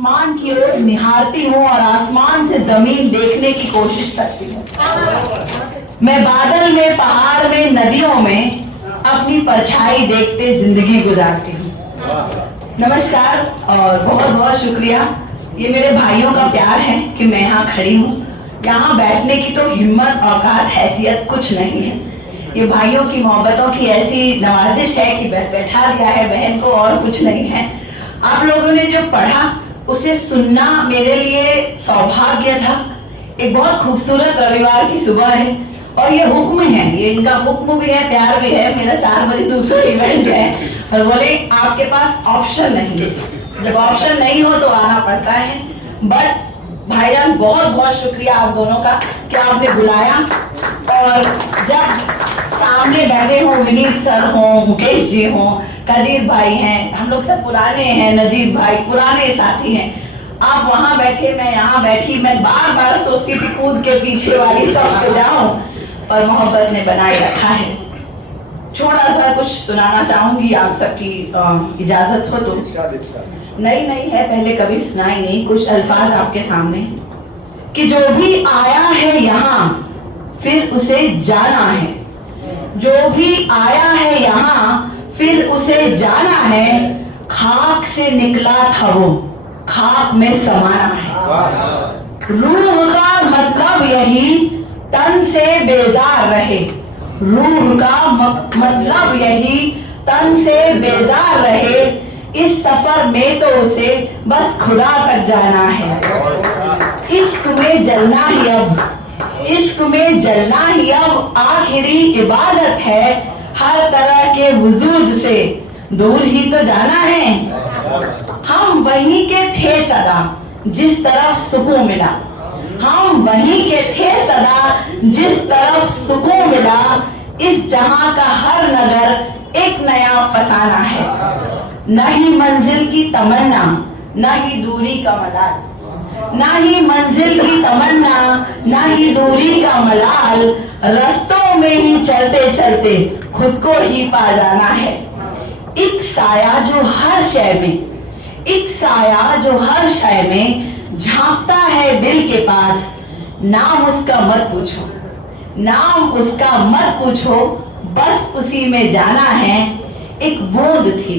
आसमान की ओर निहारती हूँ और आसमान से जमीन देखने की कोशिश करती हूँ। मैं बादल में, पहाड़ में, नदियों में अपनी परछाई देखते जिंदगी गुजारती हूँ। नमस्कार और बहुत बहुत शुक्रिया। ये मेरे भाइयों का प्यार है कि मैं यहाँ खड़ी हूँ। यहाँ बैठने की तो हिम्मत, औकात, हैसियत कुछ नहीं है। ये भाइयों की मोहब्बतों की ऐसी नवाजिश है कि बैठा दिया है बहन को, और कुछ नहीं है। आप लोगों ने जो पढ़ा उसे सुनना मेरे लिए सौभाग्य था। एक बहुत खूबसूरत रविवार की सुबह है और ये हुक्म है, ये इनका हुक्म भी है, प्यार भी है। मेरा 4 बजे दूसरा इवेंट है और बोले आपके पास ऑप्शन नहीं है। जब ऑप्शन नहीं हो तो आना पड़ता है। बट भाईजान बहुत बहुत शुक्रिया आप दोनों का कि आपने बुलाया। और जब सामने बैठे हों विनीत सर हों, मुकेश जी हों, कदीर भाई हैं, हम लोग सब पुराने हैं, नजीब भाई पुराने साथी हैं, आप वहां बैठे, मैं यहाँ बैठी, मैं बार बार सोचती थी कूद के पीछे वाली सब पे जाऊं, पर मोहब्बत ने बनाए रखा है। छोटा सा कुछ सुनाना चाहूंगी, आप सबकी इजाजत हो तो। नहीं है, पहले कभी सुनाई नहीं। कुछ अल्फाज आपके सामने कि जो भी आया है यहाँ फिर उसे जाना है, जो भी आया है यहाँ फिर उसे जाना है। खाक से निकला था वो, खाक में समाना है। रूह का मतलब यही तन से बेजार रहे, रूह का मतलब यही तन से बेजार रहे। इस सफर में तो उसे बस खुदा तक जाना है। इश्क में जलना ही अब, इश्क में जलना ही अब आखिरी इबादत है। हर तरह के वजूद से दूर ही तो जाना है। हम वहीं के थे सदा जिस तरफ सुकून मिला, हम वहीं के थे सदा जिस तरफ सुकून मिला। इस जहां का हर नगर एक नया फसाना है। न ही मंजिल की तमन्ना, न ही दूरी का मलाल, न ही मंजिल की तमन्ना, न ही दूरी का मलाल। रास्तों में ही चलते चलते खुद को ही पा जाना है। एक साया जो हर शय में, एक साया जो हर शय में झांकता है दिल के पास। नाम उसका मत पूछो, नाम उसका मत पूछो, बस उसी में जाना है। एक बूंद थी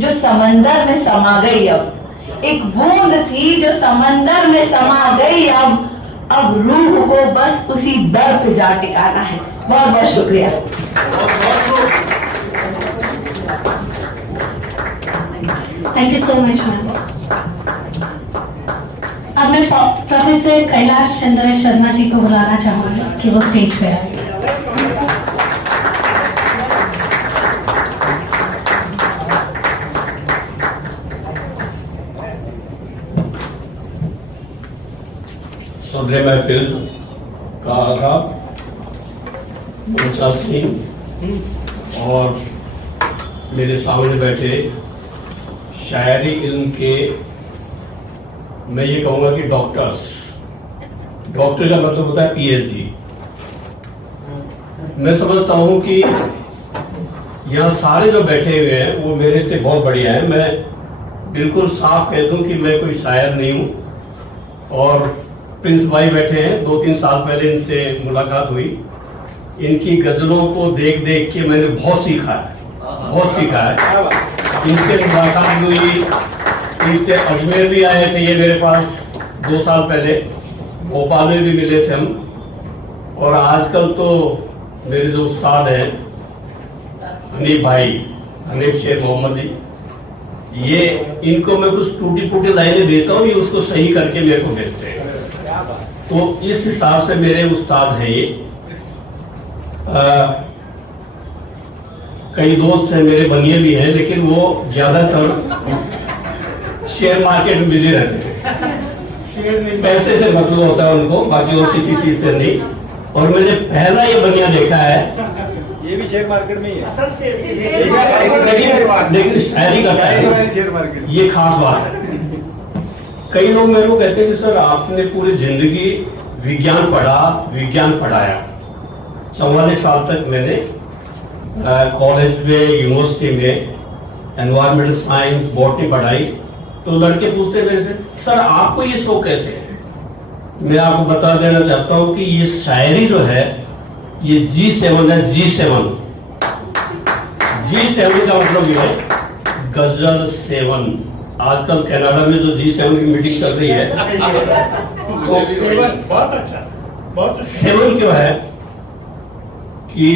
जो समंदर में समा गई अब, एक बूंद थी जो समंदर में समा गई अब रूह को बस उसी दर पे जा टिकाना है। बहुत बहुत शुक्रिया। Thank you so much ma'am. अब मैं प्रोफेसर कैलाश चंद्र शर्मा जी को बुलाना चाहूंगी कि वो स्टेज पे आए। सदर महफिल का आदाब, सिंह और मेरे सामने बैठे शायरी इल्म के, मैं ये कहूँगा कि डॉक्टर्स, डॉक्टर का मतलब होता है पीएचडी। मैं समझता हूँ कि यहाँ सारे जो बैठे हुए हैं वो मेरे से बहुत बढ़िया है। मैं बिल्कुल साफ कह दूँ कि मैं कोई शायर नहीं हूँ। और प्रिंस भाई बैठे हैं, 2-3 साल पहले इनसे मुलाकात हुई। इनकी गजलों को देख देख के मैंने बहुत सीखा है, बहुत सीखा है। इनसे मुलाकात हुई, इनसे अजमेर भी आए थे ये मेरे पास 2 साल पहले, भोपाल में भी मिले थे हम। और आजकल तो मेरे जो उस्ताद हैं हनीफ भाई, हनीफ शेर मोहम्मद जी, ये इनको मैं कुछ टूटी फूटी लाइनें देता हूँ, ये उसको सही करके मेरे को भेजते हैं। तो इस हिसाब से मेरे उस्ताद हैं ये। कई दोस्त हैं मेरे, बनिए भी हैं, लेकिन वो ज्यादातर शेयर मार्केट में बिजी रहते हैं। पैसे से मतलब होता है उनको, बाकी और किसी चीज से नहीं। और मैंने पहला ये बनिया देखा है, ये भी शेयर मार्केट में ही है, लेकिन शायरी का शेयर मार्केट, ये खास बात है। कई लोग मेरे को कहते हैं कि सर आपने पूरी जिंदगी विज्ञान पढ़ा, विज्ञान पढ़ाया। 44 साल तक मैंने कॉलेज में, यूनिवर्सिटी में एनवायरमेंटल साइंस, बॉटनी पढ़ाई। तो तो लड़के पूछते मेरे से, सर आपको ये शो कैसे है? मैं आपको बता देना चाहता हूं कि ये शायरी जो है ये G7 है। G7 का मतलब ये है गजल 7। आजकल कनाडा में जो G7 की मीटिंग चल रही है तो 7 बहुत अच्छा, बहुत अच्छा। 7 क्यों है कि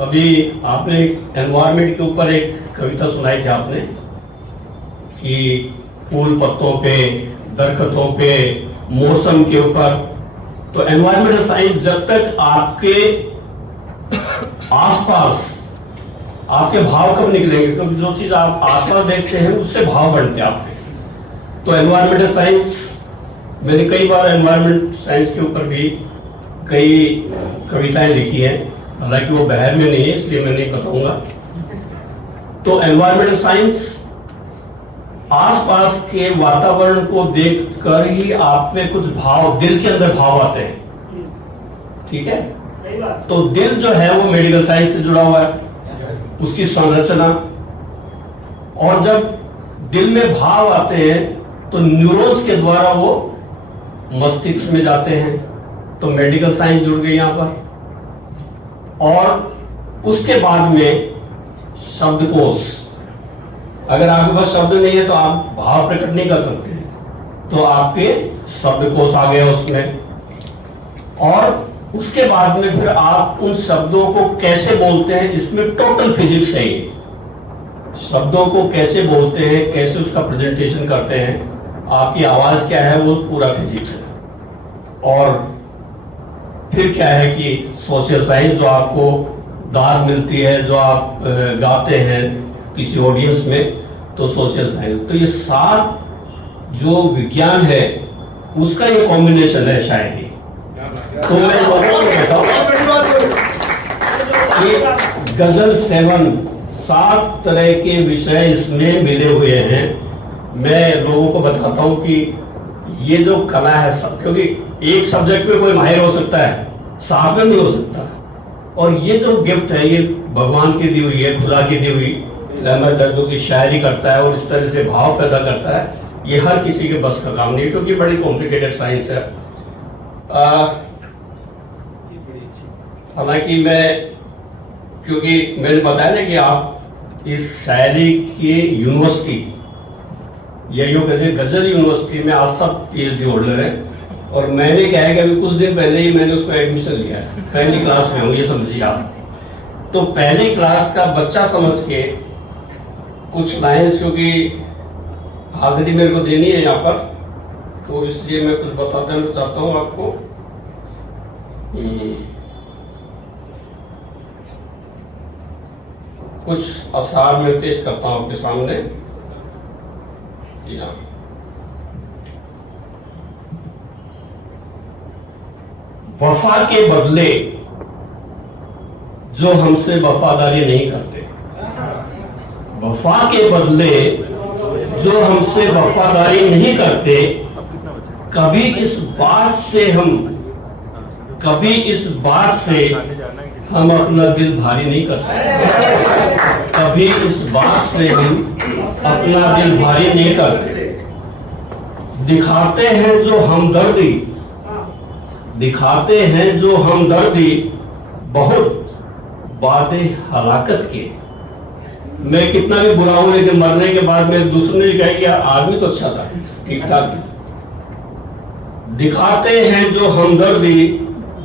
अभी आपने एनवायरमेंट के ऊपर एक कविता सुनाई थी आपने कि फूल पत्तों पे, दरख्तों पे, मौसम के ऊपर। तो एनवायरमेंटल साइंस जब तक आपके आसपास, आपके भाव कब निकलेंगे? क्योंकि जो चीज आप आसपास देखते हैं उससे भाव बनते हैं आपके। तो एनवायरमेंटल साइंस, मैंने कई बार एनवायरमेंट साइंस के ऊपर भी कई कविताएं लिखी हैं, हालांकि वो बहर में नहीं है इसलिए मैं नहीं बताऊंगा। तो एनवायरमेंटल साइंस आसपास के वातावरण को देखकर ही आप में कुछ भाव, दिल के अंदर भाव आते हैं, ठीक है? तो दिल जो है वो मेडिकल साइंस से जुड़ा हुआ है, उसकी संरचना। और जब दिल में भाव आते हैं तो न्यूरॉन्स के द्वारा वो मस्तिष्क में जाते हैं, तो मेडिकल साइंस जुड़ गई यहां पर। और उसके बाद में शब्दकोश। अगर आपके पास शब्द नहीं है तो आप भाव प्रकट नहीं कर सकते, तो आपके शब्दकोश आ गया उसमें। और उसके बाद में फिर आप उन शब्दों को कैसे बोलते हैं, इसमें टोटल फिजिक्स है ये। शब्दों को कैसे बोलते हैं, कैसे उसका प्रेजेंटेशन करते हैं, आपकी आवाज क्या है, वो पूरा फिजिक्स है। और फिर क्या है कि सोशल साइंस, जो आपको दाद मिलती है, जो आप गाते हैं किसी ऑडियंस में, तो सोशल साइंस। तो ये 7 जो विज्ञान है उसका ये कॉम्बिनेशन है शायरी। तो मैं लोगों को कहता हूं कि गजल 7 तरह के विषय इसमें मिले हुए हैं। मैं लोगों को बताता हूं कि ये जो कला है सब, क्योंकि एक सब्जेक्ट में कोई माहिर हो सकता है, 7 में नहीं हो सकता। और ये जो गिफ्ट है ये भगवान की दी हुई है, खुदा की दी हुई रहमत है, जो कि शायरी करता है और इस तरह से भाव पैदा करता है। ये हर किसी के बस का काम नहीं है, क्योंकि बड़ी कॉम्प्लिकेटेड साइंस है। हालांकि मैं, क्योंकि मैंने बताया ना कि आप इस शायरी की यूनिवर्सिटी, या यूं कहते हैं गजल यूनिवर्सिटी में आज सब PhD होल्डर है। और मैंने क्या है कि अभी कुछ दिन पहले ही मैंने उसको एडमिशन लिया है, पहली क्लास में हूँ, ये समझिए आप। तो पहली क्लास का बच्चा समझ के कुछ लाइंस, क्योंकि हाजिरी मेरे को देनी है यहाँ पर, तो इसलिए मैं कुछ बता देना चाहता हूँ आपको। कुछ असार में पेश करता हूँ आपके सामने। वफा के बदले जो हमसे वफादारी नहीं करते, वफा के बदले जो हमसे वफादारी नहीं करते, कभी इस बात से हम अपना दिल भारी नहीं करते, कभी इस बात से हम अपना दिल भारी नहीं करते। दिखाते हैं जो हमदर्दी, दिखाते हैं जो हमदर्दी, बहुत बातें हलाकत के। मैं कितना भी बुरा हूं, लेकिन मरने के बाद मेरे दूसरे ने कहा कि यार आदमी तो अच्छा था, ठीक ठाक। दिखाते हैं जो हमदर्दी,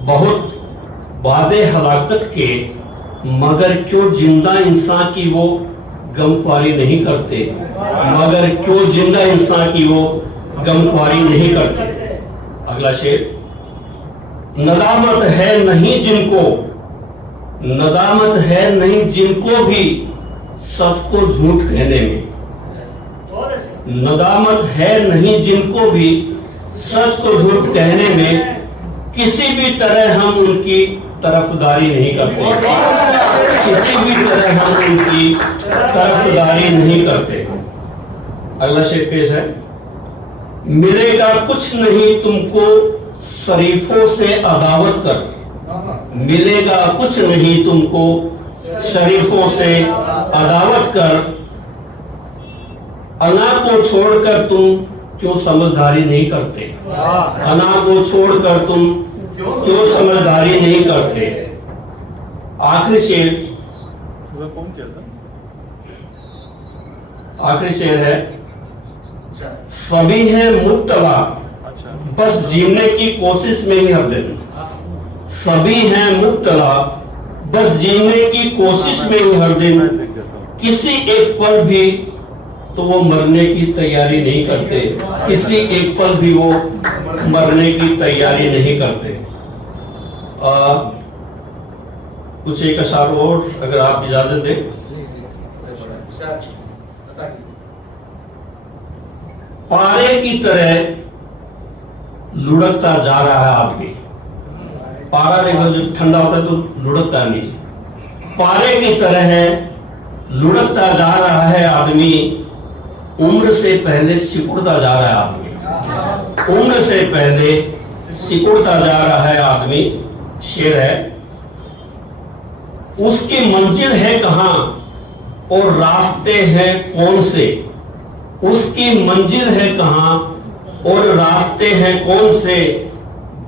बहुत वादे हलाकत के, मगर क्यों जिंदा इंसान की वो गमख्वारी नहीं करते, मगर क्यों जिंदा इंसान की वो गमख्वारी नहीं करते। अगला शेर, नदामत है नहीं जिनको, नदामत है नहीं जिनको भी सच को झूठ कहने में, नदामत है नहीं जिनको भी सच को झूठ कहने में, किसी भी तरह हम उनकी तरफदारी नहीं करते, किसी भी तरह हम उनकी तरफदारी नहीं करते। अगला शेर पेश है, मिलेगा कुछ नहीं तुमको शरीफों से अदावत कर, मिलेगा कुछ नहीं तुमको शरीफों से अदावत कर, अना को छोड़कर तुम क्यों समझदारी नहीं करते? अना को छोड़कर तुम क्यों समझदारी नहीं करते? आखिरी शेर, कौन कहता? आखिरी शेर है, सभी है मुब्तला अच्छा, बस जीने की कोशिश में ही हर दिन। सभी हैं मुब्तला बस जीने की कोशिश में ही हर दिन। मैं लिख देता हूँ। किसी एक पल भी तो वो मरने की तैयारी नहीं करते, किसी एक पल भी वो मरने की तैयारी नहीं करते। कुछ एक अशार और अगर आप इजाजत दें। पारे की तरह लुढ़कता जा रहा है आदमी। पारा देखो जब ठंडा होता है तो लुढ़कता है नीचे। पारे की तरह है लुढ़कता जा रहा है आदमी, उम्र से पहले सिकुड़ता जा रहा है आदमी। उम्र से पहले सिकुड़ता जा रहा है आदमी। शेर है, उसकी मंजिल है कहां और रास्ते हैं कौन से? उसकी मंजिल है कहां और रास्ते हैं कौन से?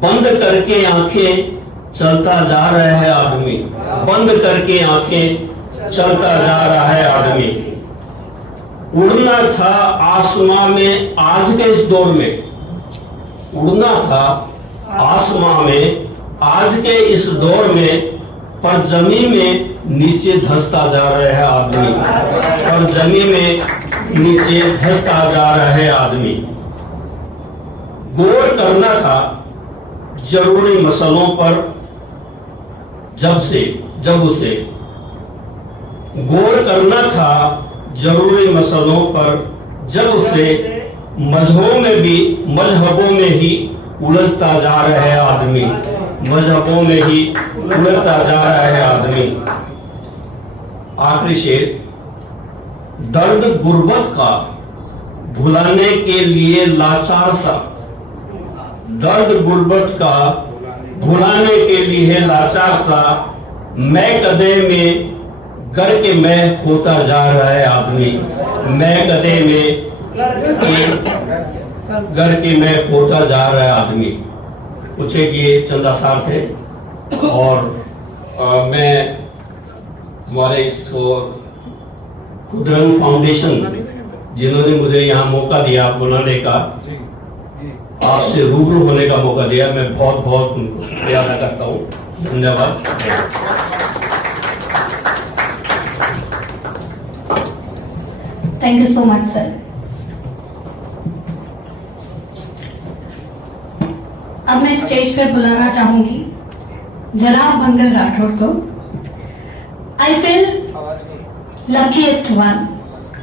बंद करके आंखें चलता जा रहा है आदमी। बंद करके आंखें चलता जा रहा है आदमी। उड़ना था आसमां में आज के इस दौर में, उड़ना था आसमां में आज के इस दौर में, पर जमीन में नीचे धंसता जा रहा है आदमी। पर जमीन में नीचे धंसता जा रहा है आदमी। गौर करना था जरूरी मसलों पर जब उसे गौर करना था जरूरी मसलों पर जब उसे मजहबों में ही उलझता जा रहा है आदमी। मजहबों में ही उलझता जा रहा है आदमी। आखिरी शेर, दर्द गुर्बत का भुलाने के लिए लाचार सा, दर्द गुर्बत का भुलाने के लिए लाचार सा, मैं कदे में गर के मैं होता जा रहा है आदमी। मैं कदे में गर के मैं होता जा रहा है आदमी। कुछ एक ये चंद आसार थे और मैं हमारे इस कुदरत फाउंडेशन जिन्होंने मुझे यहाँ मौका दिया बुलाने का, आपसे रूबरू होने का मौका दिया, मैं बहुत बहुत उनको शुक्रिया अदा करता हूँ। धन्यवाद। Thank you so much sir. अब मैं स्टेज पे बुलाना चाहूंगी जनाब मंगल राठौड़ को। आई फील लकीएस्ट वन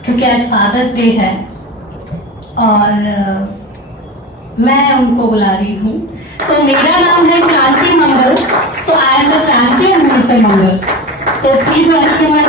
क्योंकि आज फादर्स डे है और मैं उनको बुला रही हूँ। तो मेरा नाम है क्रांति मंगल, तो आई एम द क्रांति और मूर्ति मंगल। तो प्लीज वेलकम माय